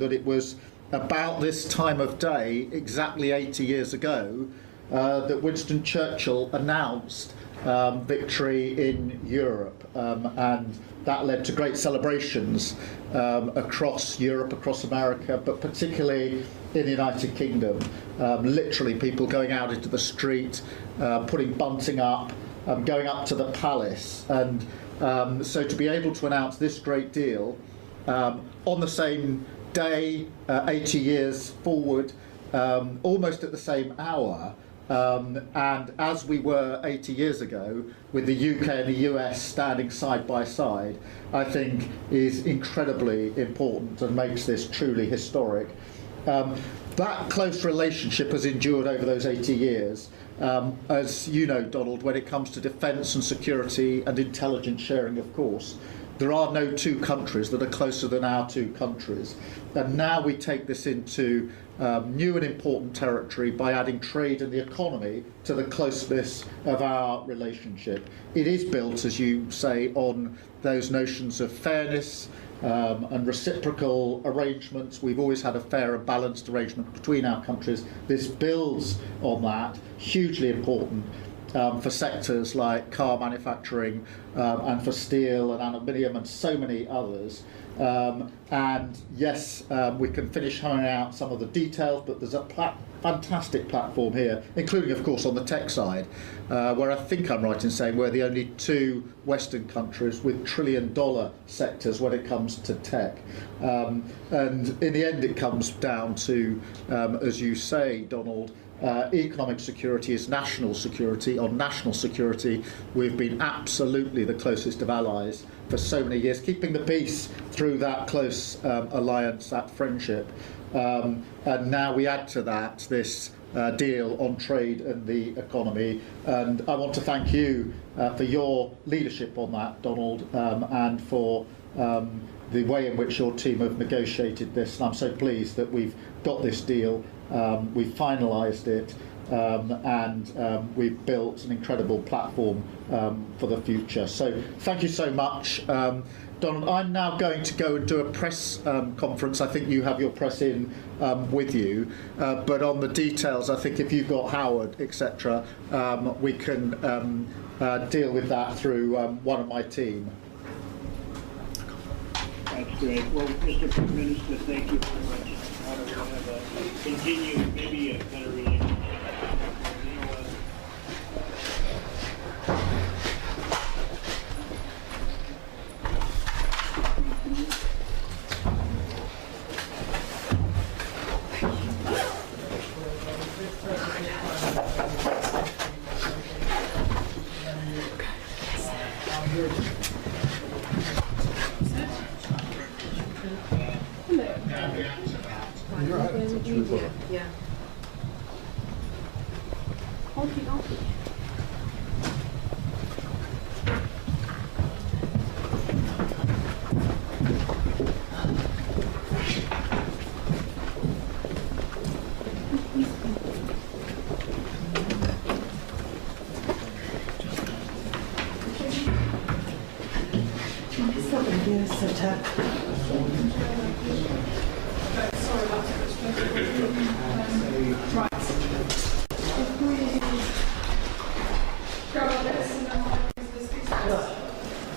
that it was about this time of day, exactly 80 years ago, that Winston Churchill announced victory in Europe, and that led to great celebrations across Europe, across America, but particularly in the United Kingdom. Literally people going out into the street, putting bunting up, going up to the palace, and so to be able to announce this great deal on the same day, 80 years forward, almost at the same hour, and as we were 80 years ago, with the UK and the US standing side by side, I think is incredibly important and makes this truly historic. That close relationship has endured over those 80 years. As you know, Donald, when it comes to defence and security and intelligence sharing, of course, there are no two countries that are closer than our two countries. And now we take this into new and important territory by adding trade and the economy to the closeness of our relationship. It is built, as you say, on those notions of fairness and reciprocal arrangements. We've always had a fair and balanced arrangement between our countries. This builds on that, hugely important for sectors like car manufacturing and for steel and aluminium and so many others. And yes, we can finish hammering out some of the details, but there's a fantastic platform here, including, of course, on the tech side, where I think I'm right in saying we're the only two Western countries with trillion-dollar sectors when it comes to tech. And in the end, it comes down to, as you say, Donald, economic security is national security. On national security, we've been absolutely the closest of allies for so many years, keeping the peace through that close alliance, that friendship. And now we add to that this deal on trade and the economy. And I want to thank you for your leadership on that, Donald, and for the way in which your team have negotiated this. And I'm so pleased that we've got this deal, we've finalised it, and we've built an incredible platform for the future. So thank you so much. Donald, I'm now going to go and do a press conference. I think you have your press in with you, but on the details, I think if you've got Howard, etc., we can deal with that through one of my team. That's great. Well, Mr. Prime Minister, thank you very much. We'll have a continued, maybe a better reading. Yeah. Okay, okay.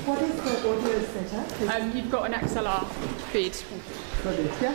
What is the audio setup? You've got an XLR feed. For this, yeah?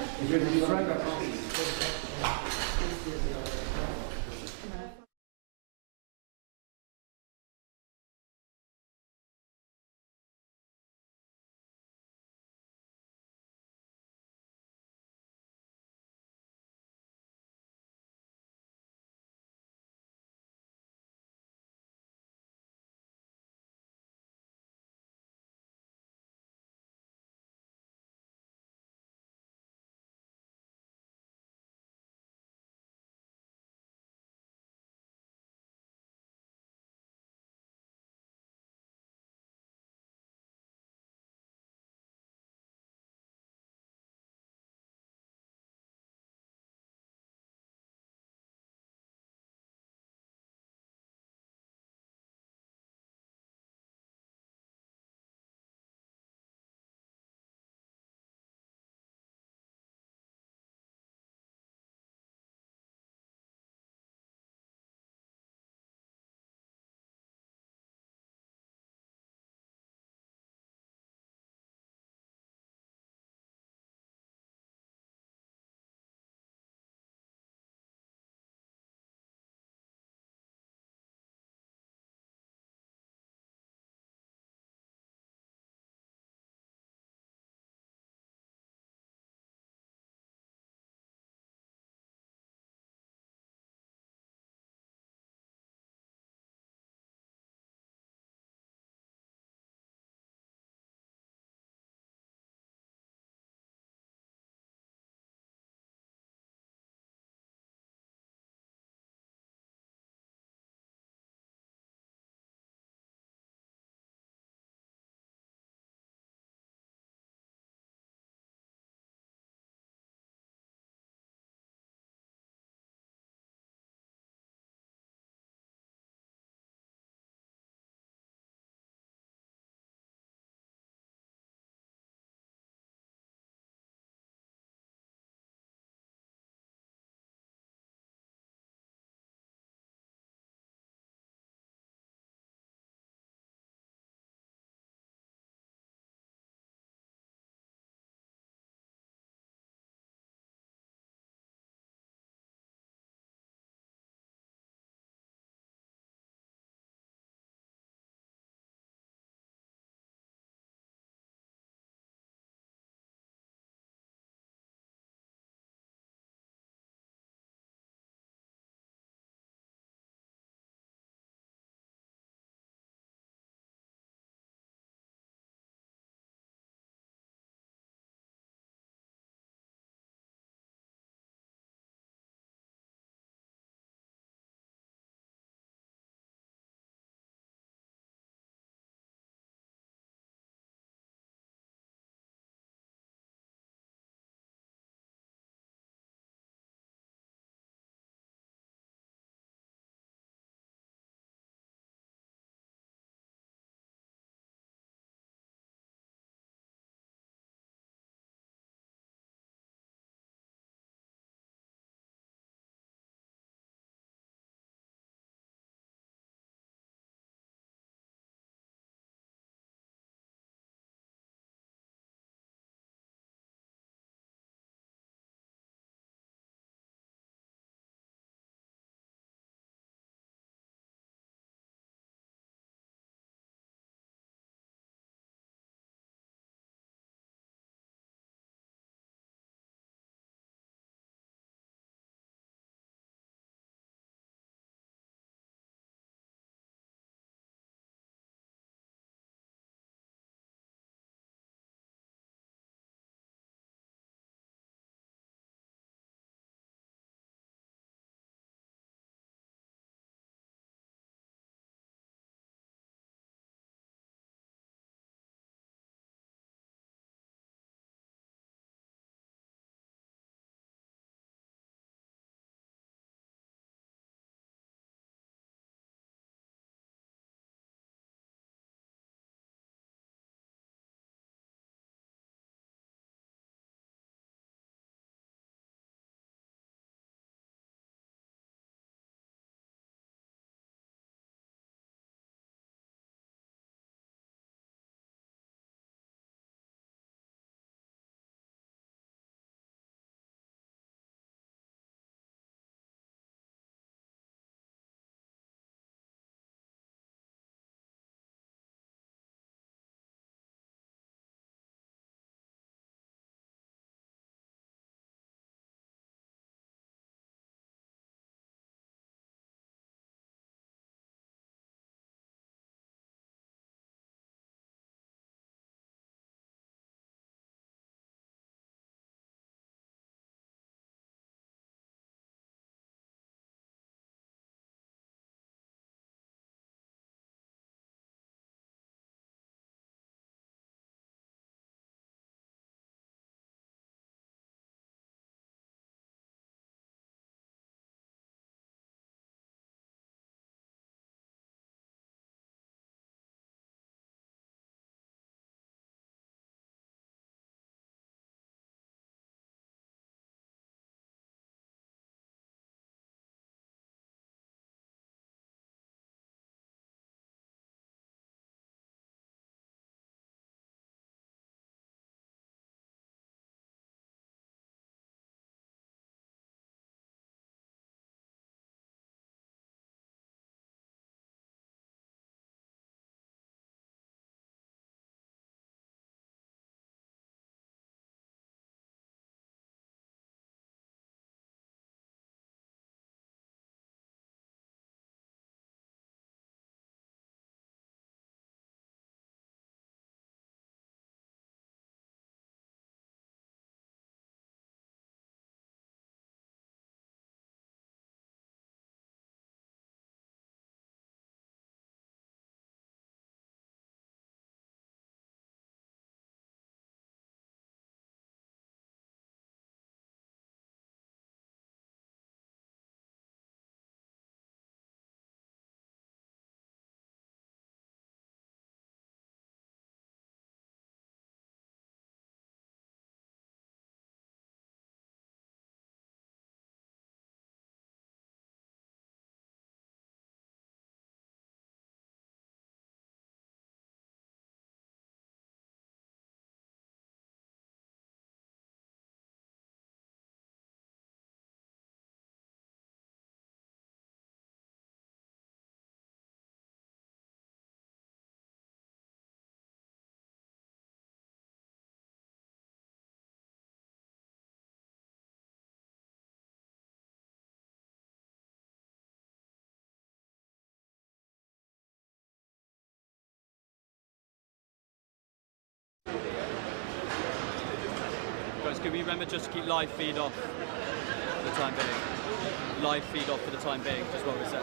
could we remember just to keep live feed off for the time being? Live feed off for the time being, just what we said.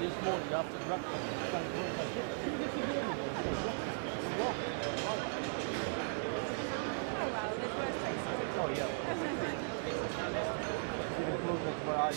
This morning after the rugby. Oh yeah. Getting closer to where I am.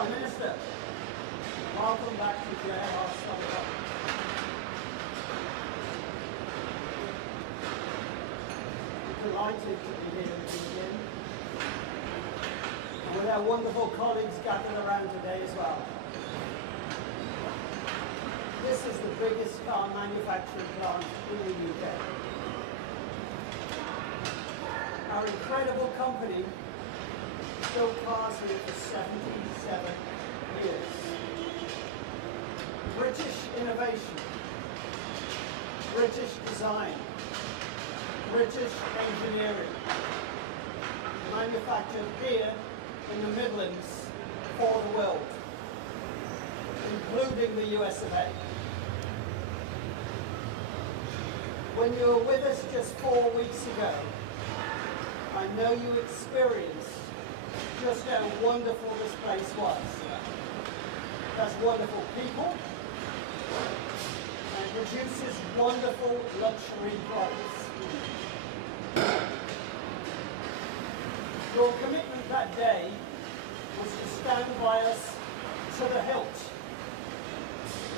Prime Minister, welcome back to JLR Scotland. Delighted to be here in Beijing, and with our wonderful colleagues gathered around today as well. This is the biggest car manufacturing plant in the UK. Our incredible company built cars here for 77 years. British innovation, British design, British engineering, manufactured here in the Midlands for the world, including the US of A. When you were with us just 4 weeks ago, I know you experienced just how wonderful this place was. That's wonderful people, and produces wonderful luxury products. Your commitment that day was to stand by us to the hilt.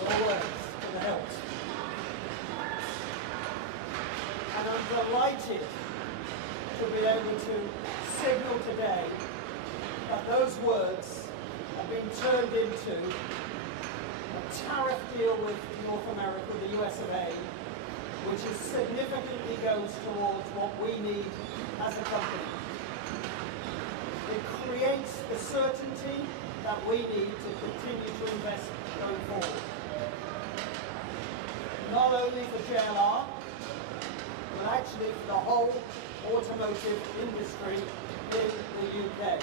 Your words, to the hilt. And I'm delighted to be able to signal today that those words have been turned into a tariff deal with North America, the US of A, which is significantly goes towards what we need as a company. It creates the certainty that we need to continue to invest going forward. Not only for JLR, but actually for the whole automotive industry in the UK.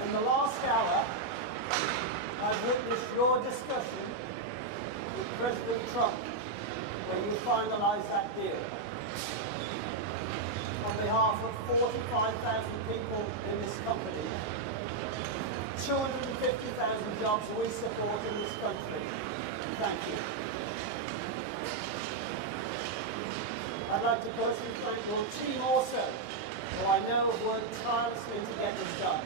In the last hour, I've witnessed your discussion with President Trump when you finalised that deal. On behalf of 45,000 people in this company, 250,000 jobs we support in this country. Thank you. I'd like to personally thank your team also, who I know have worked tirelessly to get this done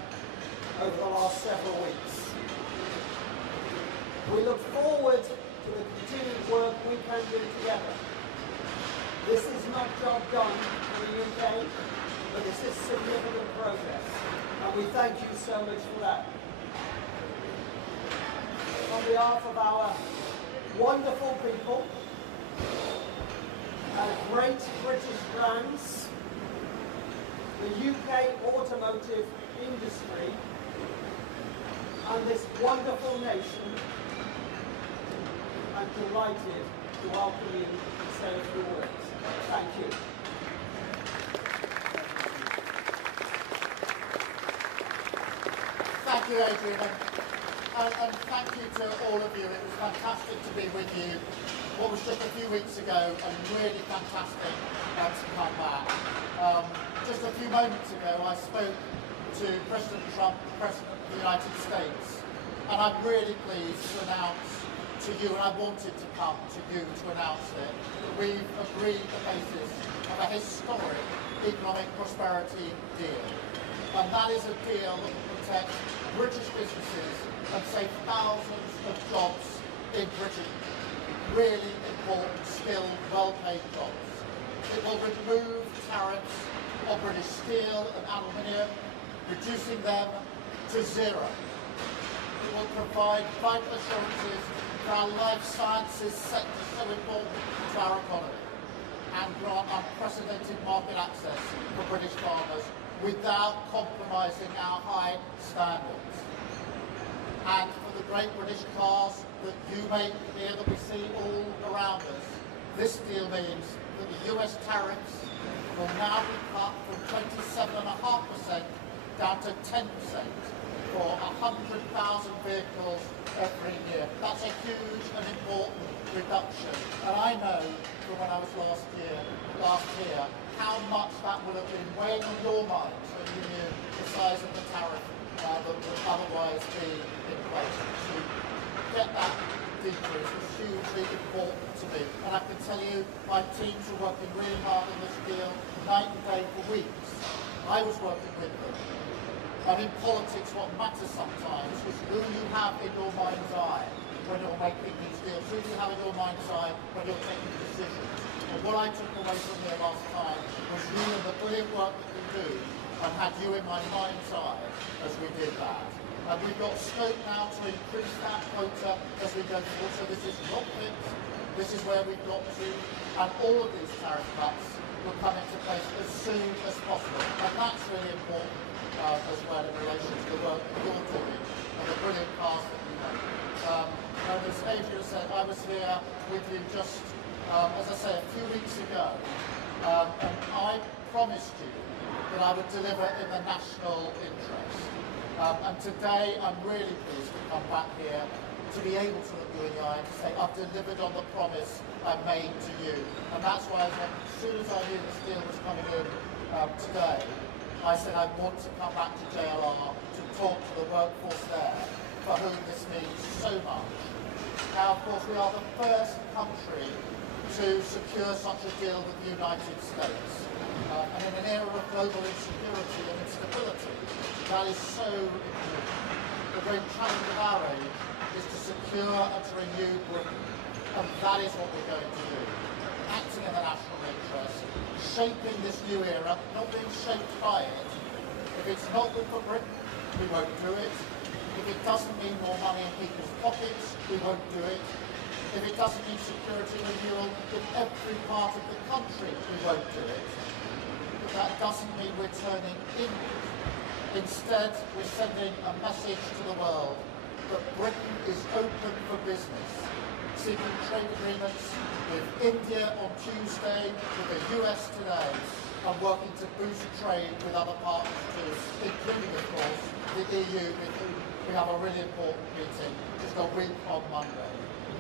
over the last several weeks. We look forward to the continued work we can do together. This is not job done in the UK, but this is significant progress, and we thank you so much for that. On behalf of our wonderful people, our great British brands, the UK automotive industry, and this wonderful nation, I'm delighted to welcome you and say a few words. Thank you. Thank you, Adrian, and thank you to all of you. It was fantastic to be with you. What was just a few weeks ago, and really fantastic to come back. Just a few moments ago, I spoke to President Trump, President of the United States, and I'm really pleased to announce to you, and I wanted to come to you to announce it, that we've agreed the basis of a historic economic prosperity deal. And that is a deal that will protect British businesses and save thousands of jobs in Britain. Really important, skilled, well-paid jobs. It will remove tariffs on British steel and aluminium, reducing them to zero. It will provide vital assurances for our life sciences sector so important to our economy, and grant unprecedented market access for British farmers without compromising our high standards. And for the great British cars that you make here, that we see all around us, this deal means that the US tariffs will now be cut from 27.5% down to 10% for 100,000 vehicles every year. That's a huge and important reduction. And I know from when I was last year, how much that would have been weighing on your minds when you knew the size of the tariff that would otherwise be in place. To get that decrease was hugely important to me. And I can tell you, my teams are working really hard on this deal, night and day for weeks, I was working with them. And in politics, what matters sometimes is who you have in your mind's eye when you're making these deals, who you have in your mind's eye when you're taking decisions. And what I took away from here last time was you and the brilliant work that you do, and had you in my mind's eye as we did that. And we've got scope now to increase that quota as we go forward. So this is not fixed. This is where we've got to. And all of these tariff cuts will come into place as soon as possible. And that's really important as well in relation to the work that you're doing and the brilliant path that you make. And as Adrian said, I was here with you just, as I say, a few weeks ago. And I promised you that I would deliver in the national interest. And today I'm really pleased to come back here to be able to look you in the eye and to say I've delivered on the promise I made to you. And that's why as soon as I knew this deal was coming in today, I said I want to come back to JLR to talk to the workforce there for whom this means so much. Now, of course, we are the first country to secure such a deal with the United States. And in an era of global insecurity and instability, that is so important. The great challenge of our age is to secure and to renew Britain. And that is what we're going to do. Acting in the national interest, shaping this new era, not being shaped by it. If it's not good for Britain, we won't do it. If it doesn't mean more money in people's pockets, we won't do it. If it doesn't mean security and renewal in every part of the country, we won't do it. But that doesn't mean we're turning inward. Instead, we're sending a message to the world that Britain is open for business, seeking trade agreements with India on Tuesday, with the US today, and working to boost trade with other partners too, including, of course, the EU, with whom we have a really important meeting just a week on Monday,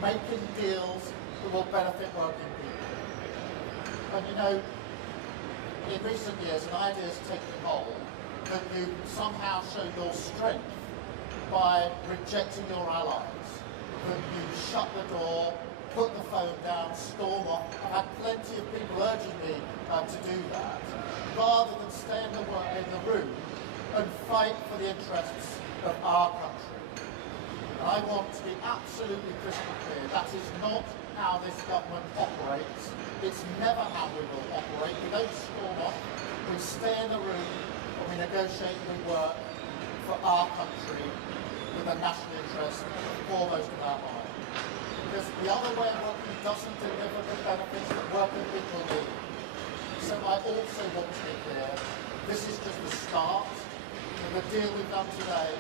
making deals that will benefit working people. And you know, in recent years, an idea has taken hold that you somehow show your strength by rejecting your allies, that you shut the door, put the phone down, storm off. I've had plenty of people urging me to do that, rather than stay in the room and fight for the interests of our country. And I want to be absolutely crystal clear, that is not how this government operates. It's never how we will operate. We don't storm off, we stay in the room and we negotiate and we work for our country with the national interest foremost in our mind. Because the other way of working doesn't deliver the benefits that working people need. So I also want to be clear, this is just the start. And the deal we've done today,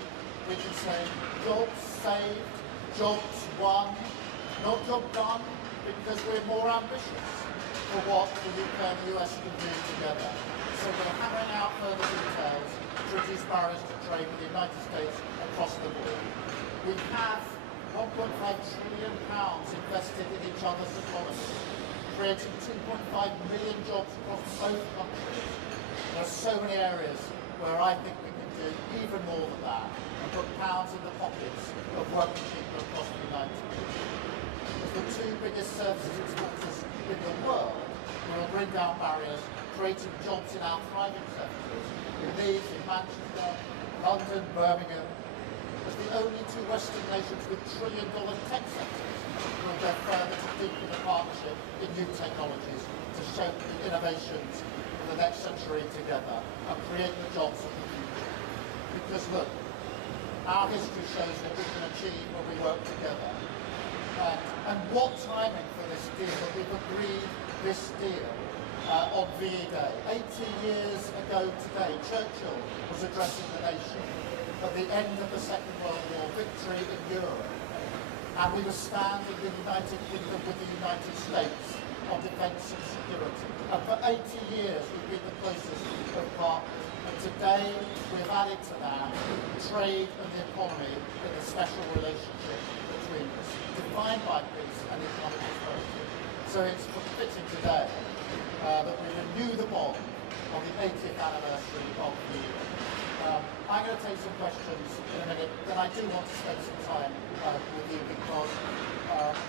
we can say jobs saved, jobs won, not job done, because we're more ambitious for what the UK and the US can do together. So we're hammering out further details to reduce barriers to trade with the United States across the board. We have £1.5 trillion invested in each other's economy, creating 2.5 million jobs across both countries. There are so many areas where I think we can do even more than that and put pounds in the pockets of working people across the United States. As the two biggest services exporters in the world, we will bring down barriers, creating jobs in our thriving sectors, in Leeds, in Manchester, London, Birmingham. As the only two Western nations with trillion-dollar tech sectors, will go further to deepen the partnership in new technologies to shape the innovations for the next century together and create the jobs of the future. Because look, our history shows that we can achieve when we work together. And what timing for this deal, that we've agreed this deal on VE Day. 80 years ago today, Churchill was addressing the nation at the end of the Second World War, victory in Europe. And we were standing in the United Kingdom with the United States on defence and security. And for 80 years we've been the closest of partners. And today we've added to that trade and the economy in a special relationship between us, defined by peace and economic prosperity. So it's fitting today that we renew the bond on the 80th anniversary of the year. I'm going to take some questions in a minute, but I do want to spend some time with you because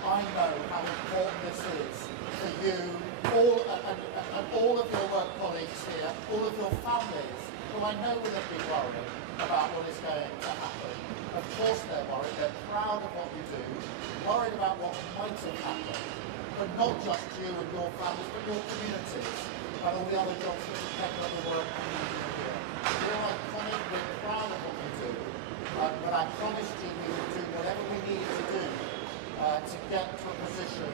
I know how important this is for you all of your work colleagues here, all of your families, who I know will have been worried about what is going to happen. Of course they're worried, they're proud of what you do, worried about what might have happened, but not just you and your families, but your communities and all the other jobs that depend on the work you do here. We're iconic, we're proud of what we do, but I promised you we would do whatever we need to do to get to a position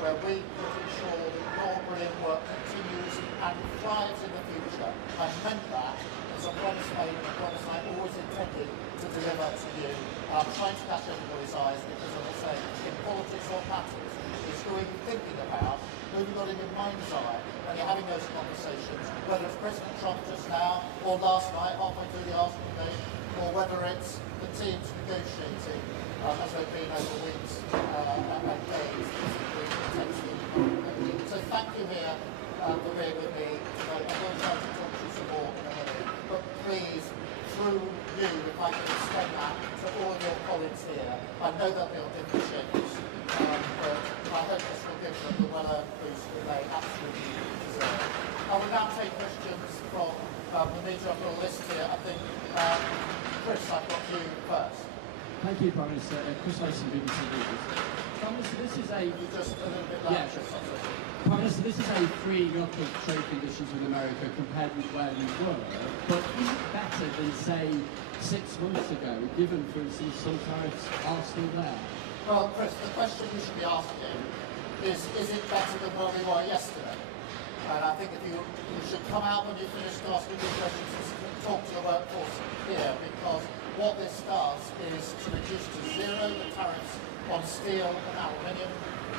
where we can ensure that your brilliant work continues and thrives in the future. I meant that as a promise made and a promise I always intended to deliver to you. I'm trying to catch everybody's eyes because, as I say, in politics what matters is who are you thinking about, who have you got in your mind's eye when you're having those conversations, whether it's President Trump just now, or last night, halfway through the Arsenal debate, or whether it's the teams negotiating as they've been over weeks and days. So thank you here for being with me today. I'm going to try to talk to you some more in a minute, but please, through you, if I can extend that to all of your colleagues here, I know that they'll different shifts, but I hope this will give them the well-earned boost that they absolutely deserve. I will now take questions from the media. I've got a list here. I think, Chris, I've got you first. Thank you, Prime Minister. Chris Mason, BBC News. Prime Minister, this is a... You just a little bit louder. Yeah, sure. Prime Minister, this is a freeing up of trade conditions with America compared with where we were, but is it better than, say, 6 months ago, given, for instance, some tariffs are still there? Well, Chris, the question you should be asking is it better than where we were yesterday? And I think if you should come out when you finish asking your questions and talk to the workforce here, because what this does is to reduce to zero the tariffs on steel and aluminium.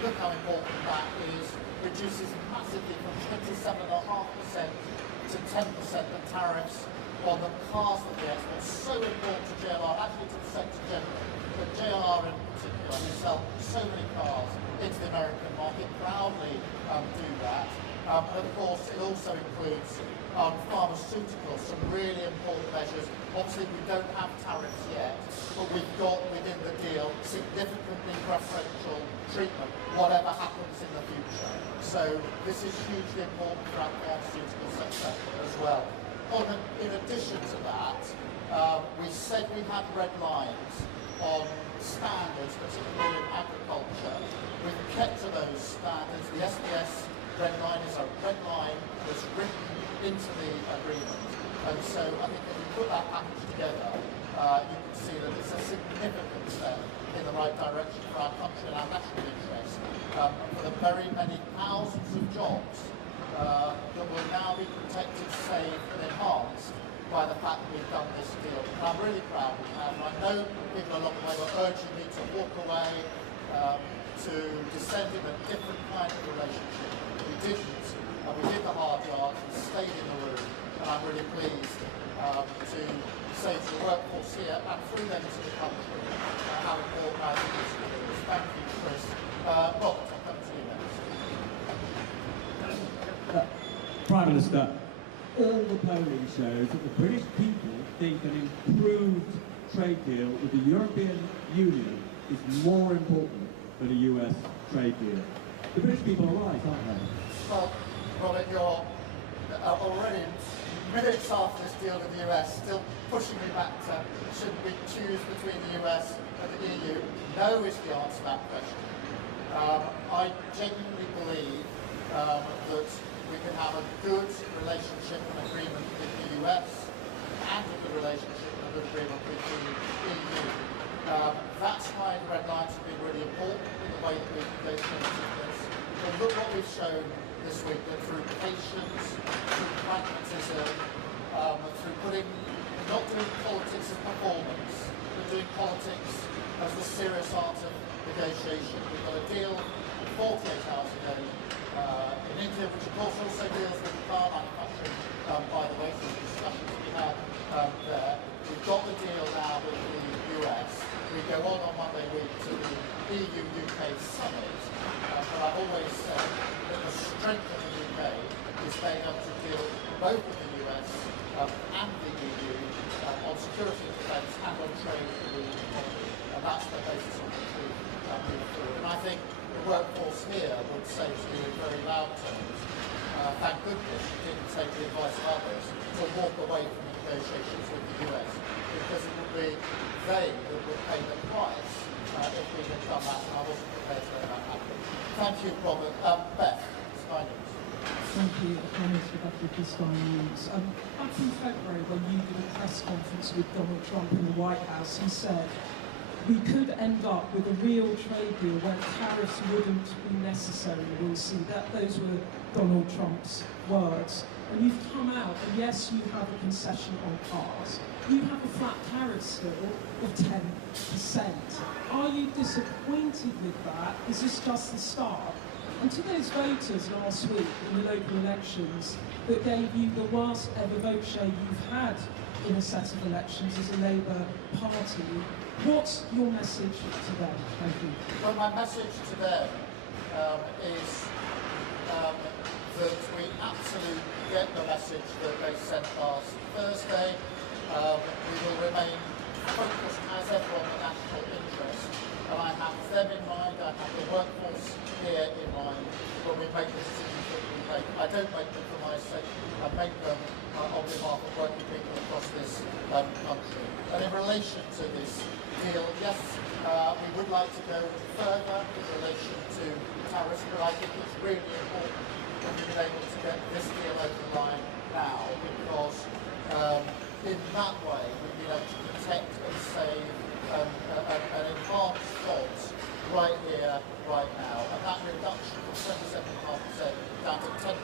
Look how important that is. Reduces massively from 27.5% to 10% the tariffs on the cars that we export. So important to JLR, actually to the sector generally, but JLR in particular, who sell so many cars into the American market, proudly do that. And of course, it also includes pharmaceuticals, some really important measures. Obviously, we don't have tariffs yet, but we've got within the deal significantly preferential treatment, whatever happens in the future. So this is hugely important for our pharmaceutical sector as well. In addition to that, we said we had red lines on standards, particularly in agriculture. We've kept to those standards. The SBS red line is a red line that's written into the agreement. And so I think if we put that package together, you can see that it's a significant step in the right direction for our country and our national interest, for the very many thousands of jobs that will now be protected, saved and enhanced by the fact that we've done this deal. And I'm really proud we have. And I know people along the way were urging me to walk away, to descend in a different kind of relationship. We didn't, and we did the hard yards and stayed in the room. And I'm really pleased to say to the workforce here and through them to the country how important I think this is. Thank you, Chris. Robert, I'll come to you next. Prime Minister, all the polling shows that the British people think an improved trade deal with the European Union is more important than a US trade deal. The British people are right, aren't they? Well, Robert, you're already minutes after this deal with the US, still pushing me back to should we choose between the US and the EU? No is the answer to that question. I genuinely believe that we can have a good relationship and agreement with the US and a good relationship and a good agreement with the EU. That's why red lines have been really important in the way that we've negotiated this. But look what we've shown this week, that through patience, through pragmatism, through not doing politics as performance, but doing politics as the serious art of negotiation. We've got a deal 48 hours ago in India, which of course also deals with car manufacturing, by the way, through the discussions we had there. We've got the deal now with the US. We go on Monday week to the EU-UK summit. But I've always said that the strength of the UK is being able to deal both with the US and the EU on security and defence and on trade and the economy. And that's the basis on which we move forward. And I think the workforce here would say to you in very loud terms with the US, because it would be they that would pay the price if we had done that, and I wasn't prepared to let that happen. Thank you, Robert. Beth, Sky News. Thank you, Prime Minister Becky Sky News. Back in February, when you did a press conference with Donald Trump in the White House, he said, we could end up with a real trade deal where tariffs wouldn't be necessary. We'll see. Those were Donald Trump's words. And you've come out, and yes, you have a concession on cars. You have a flat tariff still of 10%. Are you disappointed with that? Is this just the start? And to those voters last week in the local elections that gave you the worst ever vote share you've had in a set of elections as a Labour Party, what's your message to them? Thank you. Well, my message to them is that we absolutely get the message that they sent last Thursday. We will remain focused as ever on the national interest, and I have them in mind, I have the workforce here in mind when we make the decisions that we make. I don't make them for my sake, I make them on behalf of working people across this country. And in relation to this deal, yes, we would like to go further in relation to tariffs, but I think it's really important that we've been able to get this deal over the line now, because in that way we've been able to protect and save and enhance jobs right here, right now. And that reduction from 27.5% down to 10%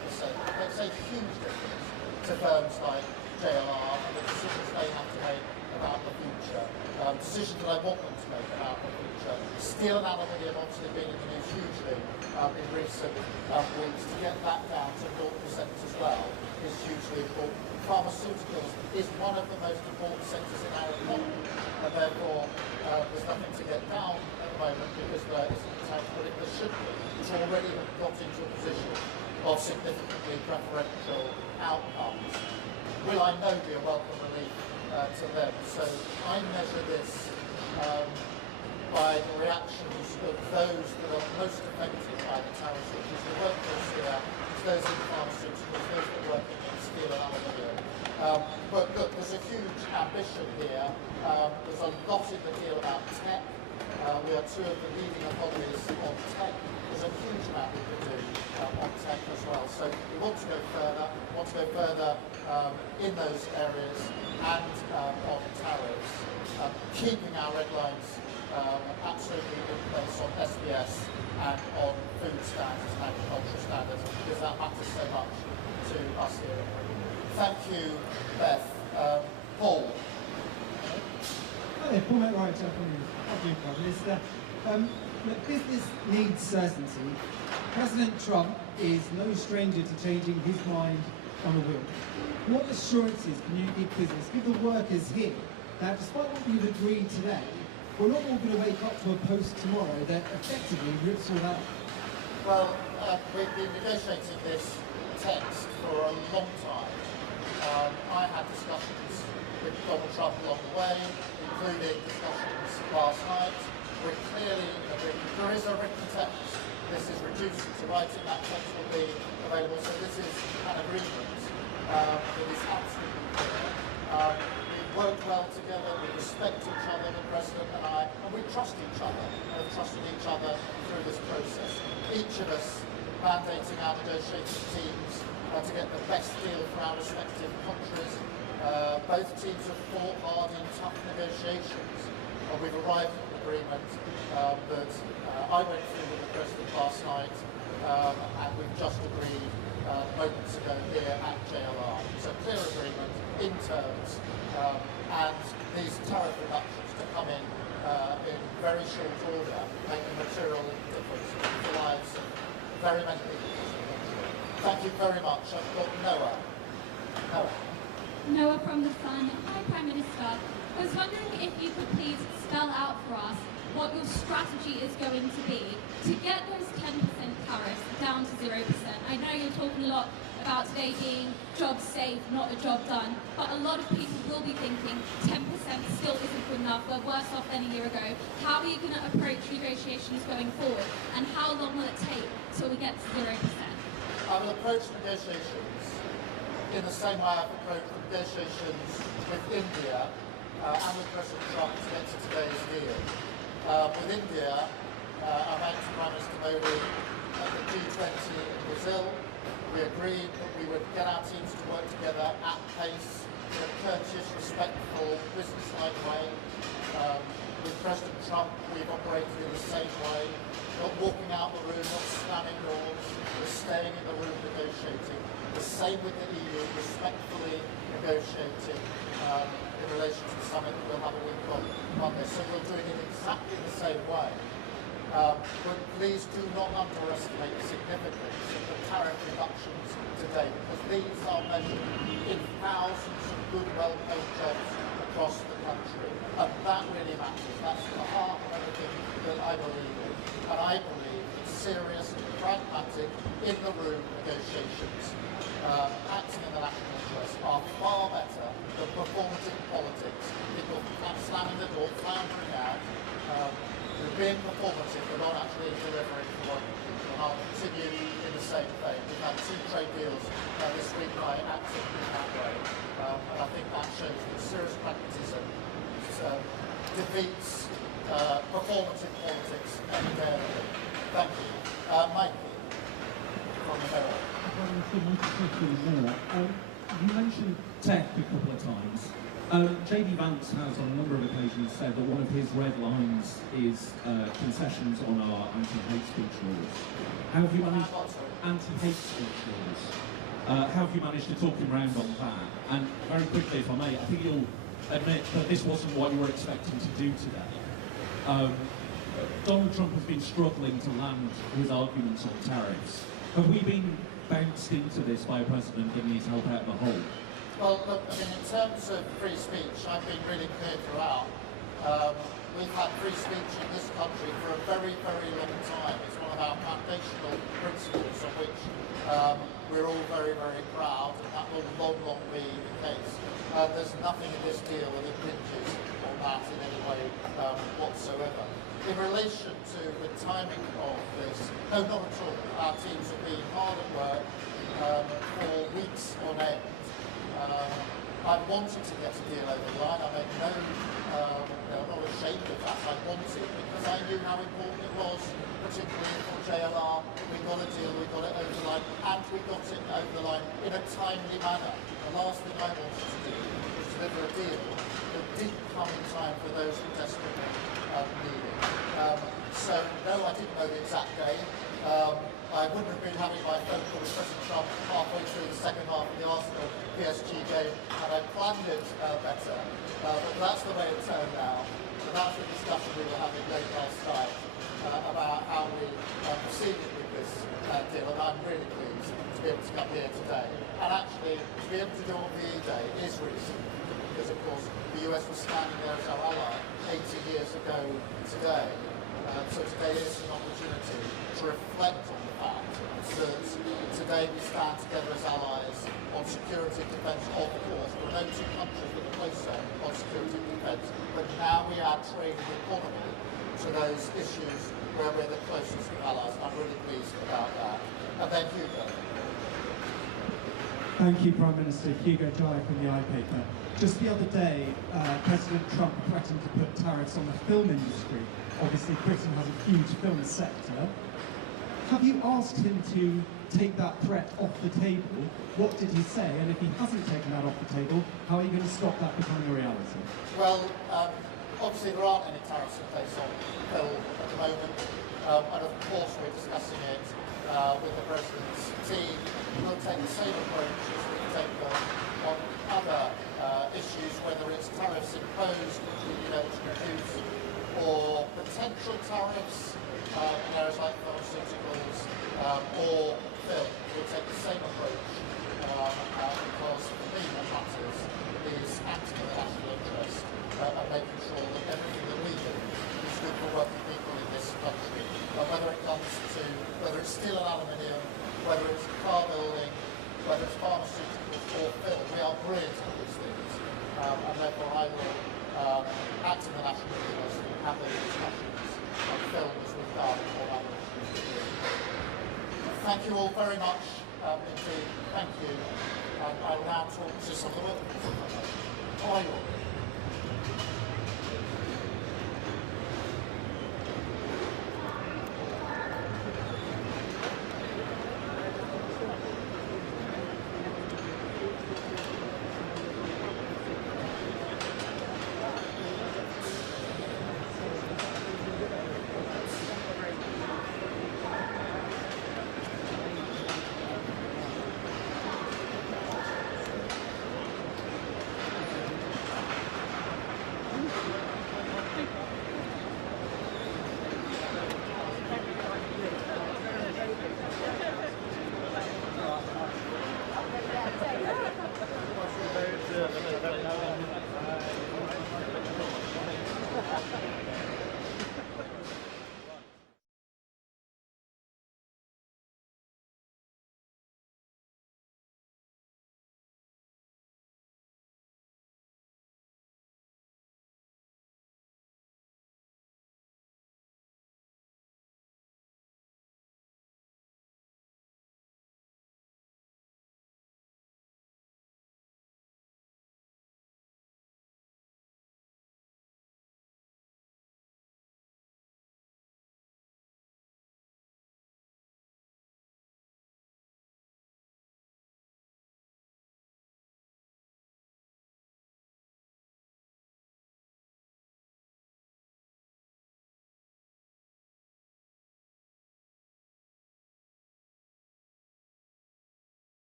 makes a huge difference to firms like JLR and the decisions they have to make about the future. Decisions that I want them to make about the future. Steel and aluminium obviously being in the news hugely in recent weeks. To get that down to 0% as well is hugely important. Pharmaceuticals is one of the most important sectors in our economy, and therefore there's nothing to get down at the moment because there isn't the tax, but there should be. It's already got into a position of significantly preferential outcomes. Will I know be a welcome relief to them? So I measure this by the reactions of those that are most affected by the tariffs, which is the workforce here, it's those in pharmaceuticals, those that work in steel and aluminium. But look, there's a huge ambition here. There's a lot in the deal about tech. We are two of the leading economies on tech. There's a huge amount we can do on tech as well. So we want to go further, in those areas and on tariffs, keeping our red lines absolutely in place on SBS and on food standards and agricultural standards, because that matters so much to us here. Thank you, Beth. Paul. Hi there, Paul McWright from the Prime Minister. Business needs certainty. President Trump is no stranger to changing his mind on a whim. What assurances can you give business, give the workers here, that despite what you've agreed today, we're not all going to wake up to a post tomorrow that effectively rips all out? Well, we've been negotiating this text for a long time. I had discussions with Donald Trump along the way, including discussions last night. We're clearly in agreement. There is a written text. This is reduced to writing. That text will be available. So this is an agreement that is absolutely clear. We work well together. We respect each other, the President and I, and we trust each other. And have trusted each other through this process. Each of us mandating our negotiating teams to get the best deal for our respective countries. Both teams have fought hard in tough negotiations, and we've arrived at an agreement that I went through with the President last night, and we've just agreed moments ago here at JLR. So clear agreement in terms, and these tariff reductions to come in very short order make a material difference to the lives of very many people. Thank you very much. I've got Noah. Noah from The Sun. Hi, Prime Minister. I was wondering if you could please spell out for us what your strategy is going to be to get those 10% tariffs down to 0%. I know you're talking a lot about today being job safe, not a job done, but a lot of people will be thinking 10% still isn't good enough, we're worse off than a year ago. How are you going to approach negotiations going forward, and how long will it take till we get to 0%? I will approach negotiations in the same way I've approached negotiations with India and with President Trump to get to today's deal. With India, I met Prime Minister Modi at the G20 in Brazil. We agreed that we would get our teams to work together at pace in a courteous, respectful, business-like way. With President Trump, we've operated in the same way, not walking out the room, not slamming doors, but staying in the room negotiating. The same with the EU, respectfully negotiating in relation to the summit that we'll have a week on this. So we're doing it exactly the same way. But please do not underestimate the significance of the tariff reductions today, because these are measured in thousands of good, well-paid jobs across the country. And that really matters. That's the heart of everything that I believe in. And I believe that serious, pragmatic, in-the-room negotiations acting in the national interest are far better than performative politics. People slamming the door, floundering out, being performative but not actually delivering for what people. And I'll continue in the same vein. We've had 2 trade deals this week by acting in that way. And I think that shows that serious pragmatism defeats performative politics any day of the week. Thank you. Mikey, from the Mirror. You mentioned tech a couple of times. JD Vance has on a number of occasions said that one of his red lines is concessions on our anti-hate speech laws. How have you managed anti-hate speech laws? How have you managed to talk him round on that? And very quickly, if I may, I think you'll admit that this wasn't what you were expecting to do today. Donald Trump has been struggling to land his arguments on tariffs. Have we been bounced into this by a president that needs help out of the hole? Well, look, I mean, in terms of free speech, I've been really clear throughout. We've had free speech in this country for a very, very long time. It's one of our foundational principles on which we're all very, very proud, and that will long, long be the case. There's nothing in this deal that impinges on that in any way whatsoever. In relation to the timing of this, no, not at all. Our teams have been hard at work for weeks on end. I wanted to get a deal over the line. I made I'm not ashamed of that. I wanted because I knew how important it was, particularly for JLR. We got a deal, we got it over the line, and we got it over the line in a timely manner. The last thing I wanted to do was deliver a deal that didn't come in time for those who desperately need it. So, no, I didn't know the exact day. I wouldn't have been having my phone call with President Trump halfway through the second half of the Arsenal PSG game, and I planned it better. But that's the way it turned out. So that's the discussion we were having late last night about how we proceeded with this deal, and I'm really pleased to be able to come here today. And actually, to be able to do it on VE Day is really significant, because of course the US was standing there as our ally 80 years ago today. So today is an opportunity to reflect on the fact that today we stand together as allies on security and defence. Of course, there are no 2 countries that are closer on security and defence, but now we add trade and economy to those issues where we're the closest allies. I'm really pleased about that. And then Hugo. Thank you, Prime Minister. Hugo Jai from the iPaper. Just the other day, President Trump threatened to put tariffs on the film industry. Obviously, Britain has a huge film sector. Have you asked him to take that threat off the table? What did he say? And if he hasn't taken that off the table, how are you going to stop that becoming a reality? Well, obviously there aren't any tariffs in place on film at the moment. And of course we're discussing it with the President's team. We'll take the same approach as we take on other issues, whether it's tariffs imposed which reduce, or potential tariffs in areas like pharmaceuticals or film. We'll take the same approach because for me what matters is acting in the national interest and making sure that everything that we do is good for working people in this country. Whether it comes to, whether it's steel and aluminium, whether it's car building, whether it's pharmaceuticals or film, we are brilliant at these things. And therefore I will act in the national interest and have those discussions on film as we've done on other issues. Thank you all very much Indeed, thank you. I'll now talk to some of the oil